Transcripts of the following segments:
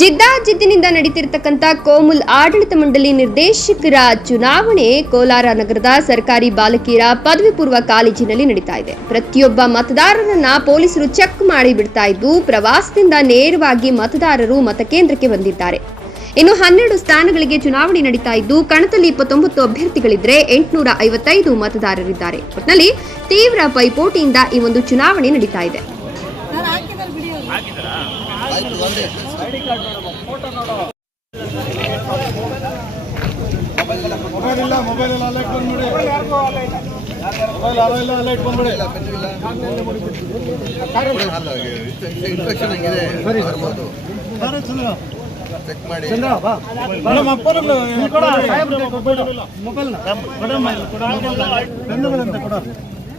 ಜಿದ್ದಾಜಿದ್ದಿನಿಂದ ನಡೀತಿರ್ತಕ್ಕಂಥ ಕೋಮುಲ್ ಆಡಳಿತ ಮಂಡಳಿ ನಿರ್ದೇಶಕರ ಚುನಾವಣೆ ಕೋಲಾರ ನಗರದ ಸರ್ಕಾರಿ ಬಾಲಕಿಯರ ಪದವಿ ಪೂರ್ವ ಕಾಲೇಜಿನಲ್ಲಿ ನಡೀತಾ ಇದೆ. ಪ್ರತಿಯೊಬ್ಬ ಮತದಾರರನ್ನ ಪೊಲೀಸರು ಚೆಕ್ ಮಾಡಿ ಬಿಡ್ತಾ ಇದ್ದು, ಪ್ರವಾಸದಿಂದ ನೇರವಾಗಿ ಮತದಾರರು ಮತಕೇಂದ್ರಕ್ಕೆ ಬಂದಿದ್ದಾರೆ. ಇನ್ನು ಹನ್ನೆರಡು ಸ್ಥಾನಗಳಿಗೆ ಚುನಾವಣೆ ನಡೀತಾ ಇದ್ದು, ಕಣದಲ್ಲಿ ಇಪ್ಪತ್ತೊಂಬತ್ತು ಅಭ್ಯರ್ಥಿಗಳಿದ್ರೆ ಎಂಟುನೂರ ಐವತ್ತೈದು ಮತದಾರರಿದ್ದಾರೆ. ಒಟ್ನಲ್ಲಿ ತೀವ್ರ ಪೈಪೋಟಿಯಿಂದ ಈ ಒಂದು ಚುನಾವಣೆ ನಡೀತಾ ಇದೆ. ಮೊಬೈಲ್ ಇಲ್ಲ ಮೊಬೈಲ್ ಎಲ್ಲ ಅಲೈಟ್ ಬಂದ್ಬಿಡಿ. ಮೊಬೈಲ್ ಅಲೋ ಇಲ್ಲ ಅಲೈಟ್ ಬಂದ್ಬಿಡಿ. ಇನ್ಫೆಕ್ಷನ್ ಆಗಿದೆ ಚೆಕ್ ಮಾಡಿ. ಮೇಡಮ್ ಅಪ್ಪ ಮೊಬೈಲ್ ಮೊಬೈಲ್ ಪೆನ್ನುಗಳಂತೆ ಕೊಡ.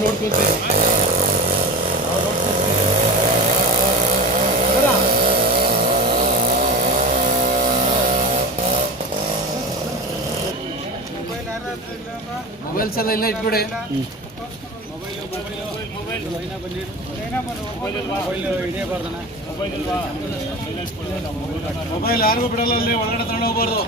ನೋಡ್ಕೊಳ್ತೀವಿ ಮೊಬೈಲ್ಸ್ ಎಲ್ಲ ಇಲ್ಲ ಇಟ್ಬಿಡಿ. ಮೊಬೈಲ್ ಯಾರಿಗೂ ಬಿಡಲ್ಲ ಅಲ್ಲಿ ಒಳಗಡೆ ತಗೊಂಡು ಹೋಗ್ಬಾರ್ದು.